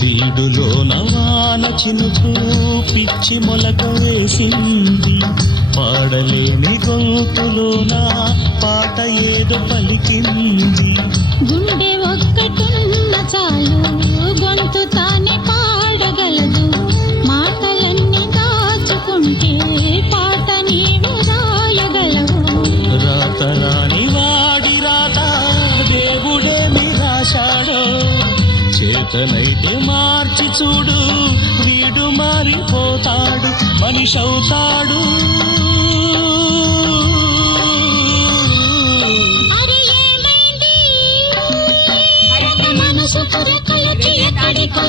తీడులో నవాన చినుకు పిచ్చి మొలక వేసింది, పాడలేని గొంతులోన పాట ఏదో పలికింది. గుండె ఒక్కటున్న చాలు గొంతు తానే పాడగలదు, మాటలన్నీ దాచుకుంటే పాట నీవు రాయగలవు. రాత రాని వాడి రాత దేవుడేమి రాశాడో, చేతనైతే మార్చి చూడు వీడు మారిపోతాడు, మనిషవుతాడు. మనసు కొరకలు ఎక్కడికి